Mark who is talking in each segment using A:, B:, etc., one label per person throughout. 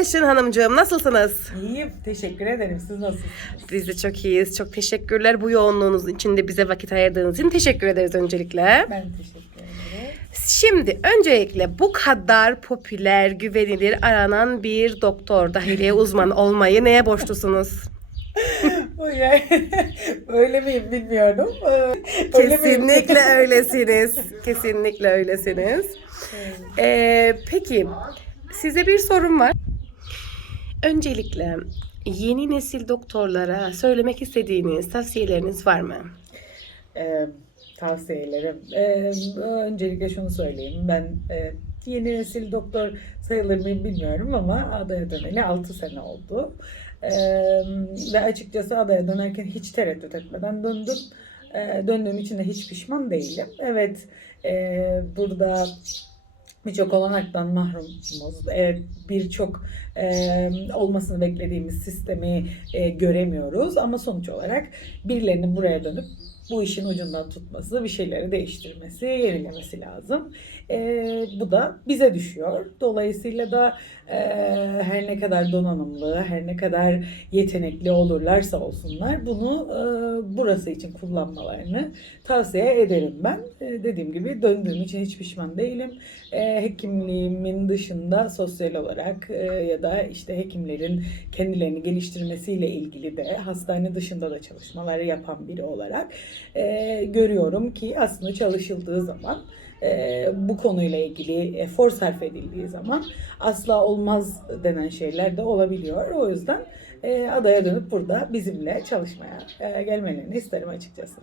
A: Eşin Hanımcığım nasılsınız?
B: İyiyim. Teşekkür ederim. Siz nasılsınız?
A: Biz de çok iyiyiz. Çok teşekkürler bu yoğunluğunuz içinde bize vakit ayırdığınız için teşekkür ederiz öncelikle.
B: Ben teşekkür ederim.
A: Şimdi öncelikle bu kadar popüler, güvenilir aranan bir doktor, dahiliye uzman olmayı neye borçlusunuz?
B: Öyle, öyle miyim bilmiyorum. Ee, öyle miyim?
A: Kesinlikle öylesiniz. Kesinlikle öylesiniz. Ee, peki size bir sorum var. Öncelikle yeni nesil doktorlara söylemek istediğiniz tavsiyeleriniz var mı?
B: Ee, tavsiyelerim. Ee, öncelikle şunu söyleyeyim. Ben e, yeni nesil doktor sayılır mıyım bilmiyorum ama adaya döneli 6 sene oldu. Ee, ve açıkçası adaya dönerken hiç tereddüt etmeden döndüm. Ee, döndüğüm için de hiç pişman değilim. Evet e, burada birçok olanaktan mahrumuz. Evet birçok e, olmasını beklediğimiz sistemi e, göremiyoruz ama sonuç olarak birilerinin buraya dönüp bu işin ucundan tutması, bir şeyleri değiştirmesi, yenilemesi lazım. E, bu da bize düşüyor. Dolayısıyla da e, her ne kadar donanımlı, her ne kadar yetenekli olurlarsa olsunlar bunu e, burası için kullanmalarını tavsiye ederim ben. E, dediğim gibi döndüğüm için hiç pişman değilim. E, hekimliğimin dışında sosyal olarak e, ya da işte hekimlerin kendilerini geliştirmesiyle ilgili de hastane dışında da çalışmalar yapan biri olarak e, görüyorum ki aslında çalışıldığı zaman e, bu konuyla ilgili efor sarf edildiği zaman asla olmaz denen şeyler de olabiliyor. O yüzden e, adaya dönüp burada bizimle çalışmaya e, gelmelerini isterim açıkçası.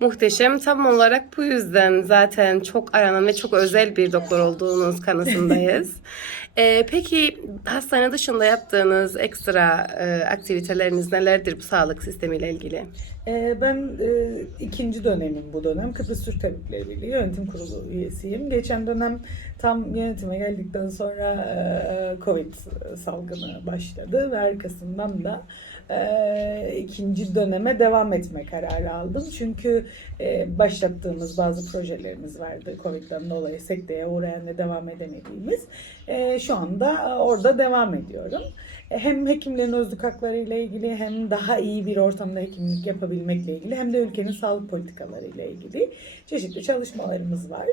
A: Muhteşem. Tam olarak bu yüzden zaten çok aranan ve çok özel bir doktor olduğunuz kanısındayız. Ee, peki hastane dışında yaptığınız ekstra e, aktiviteleriniz nelerdir bu sağlık sistemiyle ilgili?
B: Ee, Ben e, ikinci dönemim bu dönem. Kıbrıs Türk Tabipleri Birliği Yönetim Kurulu üyesiyim. Geçen dönem tam yönetime geldikten sonra e, Covid salgını başladı ve arkasından da e, ikinci döneme devam etme kararı aldım. Çünkü e, başlattığımız bazı projelerimiz vardı Covid'den dolayı sekteye uğrayan ve devam edemediğimiz. E, Şu anda orada devam ediyorum. E, Hem hekimlerin özlük hakları ile ilgili hem daha iyi bir ortamda hekimlik yapabilmekle ilgili hem de ülkenin sağlık politikaları ile ilgili çeşitli çalışmalarımız var.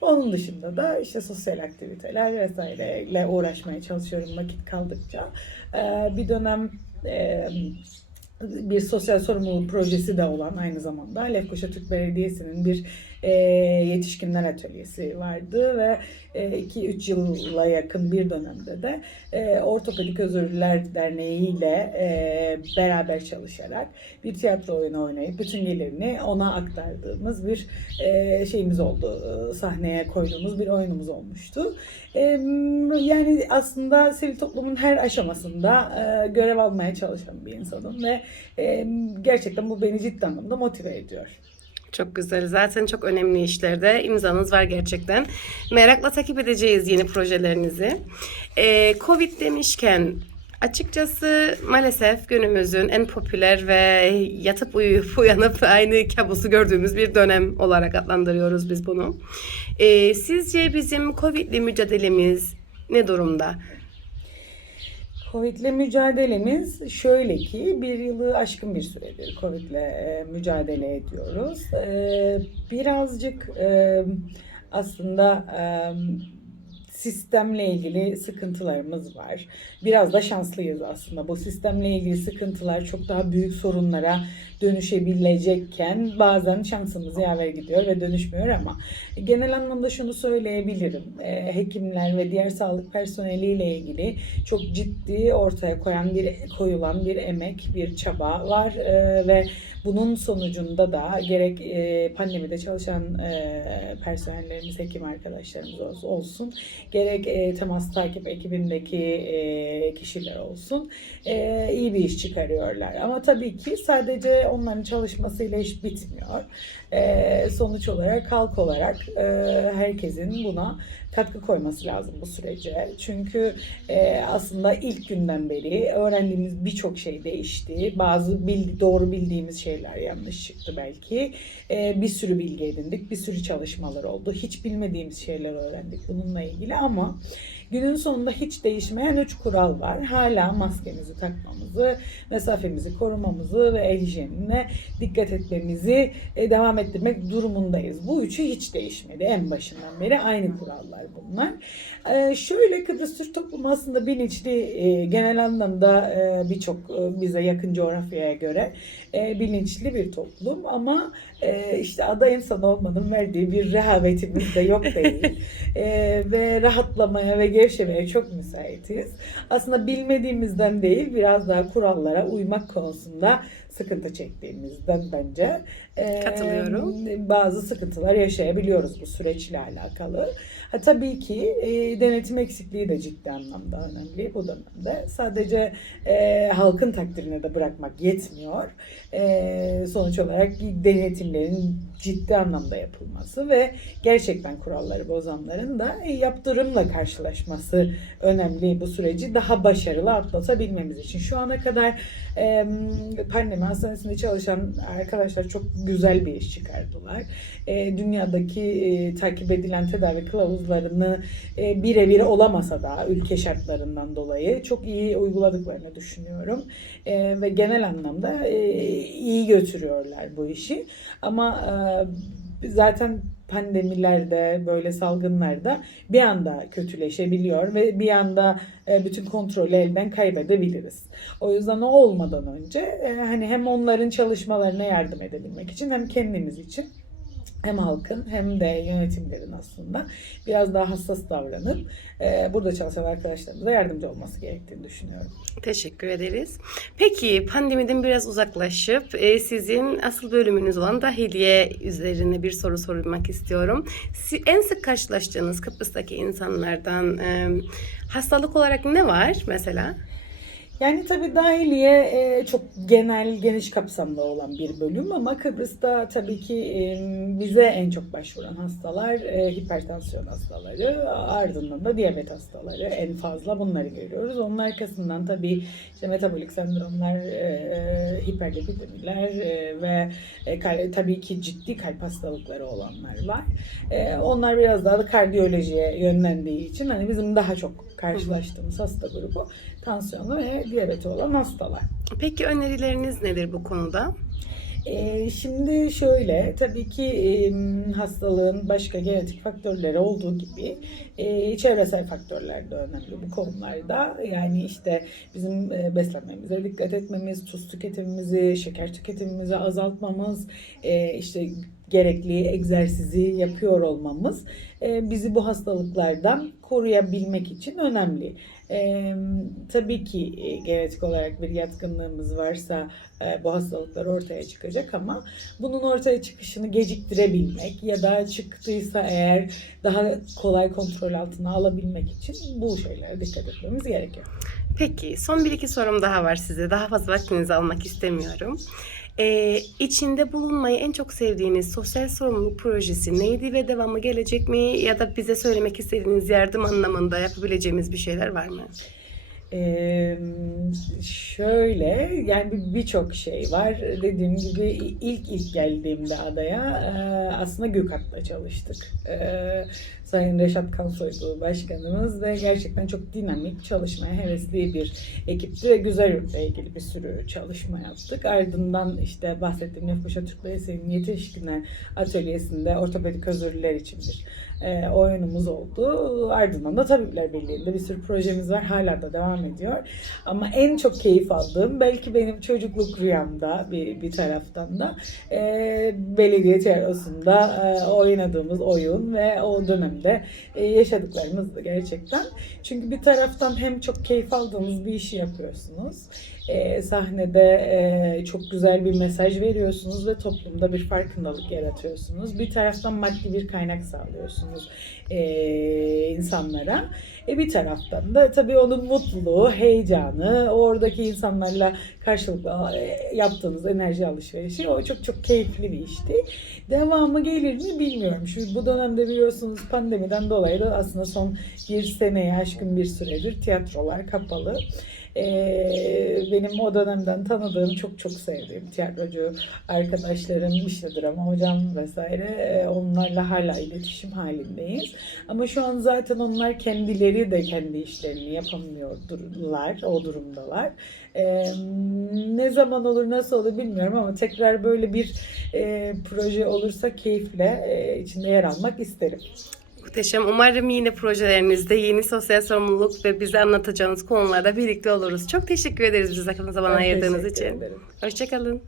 B: Onun dışında da işte sosyal aktiviteler vesaireyle uğraşmaya çalışıyorum vakit kaldıkça. Ee, Bir dönem um, bir sosyal sorumluluk projesi de olan aynı zamanda Lefkoşa Türk Belediyesi'nin bir e, yetişkinler atölyesi vardı ve 2-3 yıla yakın bir dönemde de e, Ortopedik Özürlüler Derneği ile e, beraber çalışarak bir tiyatro oyunu oynayıp bütün gelirini ona aktardığımız bir e, şeyimiz oldu. E, Sahneye koyduğumuz bir oyunumuz olmuştu. E, yani aslında sivil toplumun her aşamasında e, görev almaya çalışan bir insanım ve e, gerçekten bu beni ciddi anlamda motive ediyor.
A: Çok güzel. Zaten çok önemli işlerde imzanız var gerçekten. Merakla takip edeceğiz yeni projelerinizi. Ee, Covid demişken açıkçası maalesef günümüzün en popüler ve yatıp uyuyup uyanıp aynı kabusu gördüğümüz bir dönem olarak adlandırıyoruz biz bunu. Ee, sizce bizim Covid'le mücadelemiz ne durumda?
B: Covid'le mücadelemiz şöyle ki bir yılı aşkın bir süredir Covid'le e, mücadele ediyoruz. E, birazcık e, aslında e, sistemle ilgili sıkıntılarımız var. Biraz da şanslıyız aslında. Bu sistemle ilgili sıkıntılar çok daha büyük sorunlara dönüşebilecekken bazen şansımız yaver gidiyor ve dönüşmüyor ama genel anlamda şunu söyleyebilirim. E, hekimler ve diğer sağlık personeliyle ilgili çok ciddi ortaya koyan bir koyulan bir emek, bir çaba var E, ve bunun sonucunda da gerek e, pandemide çalışan personellerimiz, hekim arkadaşlarımız olsun, gerek temas takip ekibindeki kişiler olsun iyi bir iş çıkarıyorlar. Ama tabii ki sadece onların çalışmasıyla iş bitmiyor. E, sonuç olarak halk olarak e, herkesin buna katkı koyması lazım bu sürece. Çünkü e, aslında ilk günden beri öğrendiğimiz birçok şey değişti. Bazı bildi, doğru bildiğimiz şeyler yanlış çıktı belki. E, bir sürü bilgi edindik, bir sürü çalışmalar oldu. Hiç bilmediğimiz şeyler öğrendik bununla ilgili ama günün sonunda hiç değişmeyen üç kural var. Hala maskemizi takmamızı, mesafemizi korumamızı ve el hijyenine dikkat etmemizi e, devam ettirmek durumundayız. Bu üçü hiç değişmedi. En başından beri aynı kurallar bunlar. E, şöyle Kıbrıs Türk toplumu aslında bilinçli e, genel anlamda birçok bize yakın coğrafyaya göre bilinçli bir toplum ama e, işte ada insan olmanın verdiği bir rehavetimiz de yok değil. E, ve rahatlamaya ve gevşemeye çok müsaitiz. Aslında bilmediğimizden değil biraz daha kurallara uymak konusunda sıkıntı çektiğimizden bence. e,
A: Katılıyorum.
B: Bazı sıkıntılar yaşayabiliyoruz bu süreçle alakalı. Ha, tabii ki e, denetim eksikliği de ciddi anlamda önemli bu dönemde. Sadece e, halkın takdirine de bırakmak yetmiyor. E, sonuç olarak denetimlerin ciddi anlamda yapılması ve gerçekten kuralları bozanların da e, yaptırımla karşılaşması önemli bu süreci daha başarılı atlatabilmemiz için. Şu ana kadar e, pandemi hastanesinde çalışan arkadaşlar çok güzel bir iş çıkardılar. E, dünyadaki e, takip edilen tedavi kılavuzlarını e, birebir olamasa da ülke şartlarından dolayı çok iyi uyguladıklarını düşünüyorum. E, ve genel anlamda e, iyi götürüyorlar bu işi. Ama e, zaten pandemilerde böyle salgınlarda bir anda kötüleşebiliyor ve bir anda e, bütün kontrolü elden kaybedebiliriz. O yüzden o olmadan önce e, hani hem onların çalışmalarına yardım edebilmek için hem kendimiz için hem halkın hem de yönetimlerin aslında biraz daha hassas davranıp e, burada çalışan arkadaşlarımıza yardımcı olması gerektiğini düşünüyorum.
A: Teşekkür ederiz. Peki pandemiden biraz uzaklaşıp e, sizin asıl bölümünüz olan dahiliye üzerine bir soru sormak istiyorum. Si- En sık karşılaştığınız Kıbrıs'taki insanlardan e, hastalık olarak ne var mesela?
B: Yani tabii dahiliye e, çok genel, geniş kapsamlı olan bir bölüm ama Kıbrıs'ta tabii ki e, bize en çok başvuran hastalar e, hipertansiyon hastaları, ardından da diyabet hastaları en fazla bunları görüyoruz. Onun arkasından tabii işte metabolik sendromlar, e, hiperlipidemiler e, ve e, kal- tabii ki ciddi kalp hastalıkları olanlar var. E, onlar biraz daha da kardiyolojiye yönlendiği için hani bizim daha çok karşılaştığımız hasta grubu tansiyonlu ve diyabeti olan hastalar.
A: Peki önerileriniz nedir bu konuda?
B: Ee, şimdi şöyle, tabii ki e, hastalığın başka genetik faktörleri olduğu gibi e, çevresel faktörler de önemli bu konularda. Yani işte bizim e, beslenmemize dikkat etmemiz, tuz tüketimimizi, şeker tüketimimizi azaltmamız, e, işte gerekli egzersizi yapıyor olmamız e, bizi bu hastalıklardan koruyabilmek için önemli. E, tabii ki e, genetik olarak bir yatkınlığımız varsa e, bu hastalıklar ortaya çıkacak ama bunun ortaya çıkışını geciktirebilmek ya da çıktıysa eğer daha kolay kontrol altına alabilmek için bu şeylere dikkat etmemiz gerekiyor.
A: Peki son bir iki sorum daha var size. Daha fazla vaktinizi almak istemiyorum. Ee, içinde bulunmayı en çok sevdiğiniz sosyal sorumluluk projesi neydi ve devamı gelecek mi? Ya da bize söylemek istediğiniz yardım anlamında yapabileceğimiz bir şeyler var mı?
B: Ee, şöyle yani bir- birçok şey var. Dediğim gibi ilk ilk geldiğimde adaya aslında Gökat'ta çalıştık. E, Sayın Reşat Kansoydu başkanımız ve gerçekten çok dinamik çalışmaya hevesli bir ekipti ve güzel yurtla ilgili bir sürü çalışma yaptık. Ardından işte bahsettiğim Nefuşa Türk Belediyesi'nin yetişkinler atölyesinde ortopedik özürlüler için bir e, oyunumuz oldu. Ardından da Tabipler Birliği'nde bir sürü projemiz var. Hala da devam ediyor. Ama en çok keyif aldığım belki benim çocukluk rüyamda bir, bir taraftan da e, belediye tiyatrosunda e, oynadığımız oyun ve o dönemde e, yaşadıklarımızdı gerçekten. Çünkü bir taraftan hem çok keyif aldığınız bir işi yapıyorsunuz. E, sahnede e, çok güzel bir mesaj veriyorsunuz ve toplumda bir farkındalık yaratıyorsunuz. Bir taraftan maddi bir kaynak sağlıyorsunuz e, insanlara. E, bir taraftan da tabii onun mutluluğu, heyecanı, oradaki insanlarla karşılıklı e, yaptığınız enerji alışverişi o çok çok keyifli bir işti. Devamı gelir mi bilmiyorum. Şu bu dönemde biliyorsunuz pandemiden dolayı da aslında son bir seneye aşkın bir süredir tiyatrolar kapalı. Ee, benim o dönemden tanıdığım, çok çok sevdiğim tiyatrocu arkadaşlarım, işte drama hocam vesaire e, onlarla hala iletişim halindeyiz. Ama şu an zaten onlar kendileri de kendi işlerini yapamıyorlar, o durumdalar. Ee, ne zaman olur, nasıl olur bilmiyorum ama tekrar böyle bir e, proje olursa keyifle e, içinde yer almak isterim.
A: Muhteşem. Umarım yine projelerinizde yeni sosyal sorumluluk ve bize anlatacağınız konularda birlikte oluruz. Çok teşekkür ederiz bize zaman
B: Ben
A: ayırdığınız için. Hoşçakalın.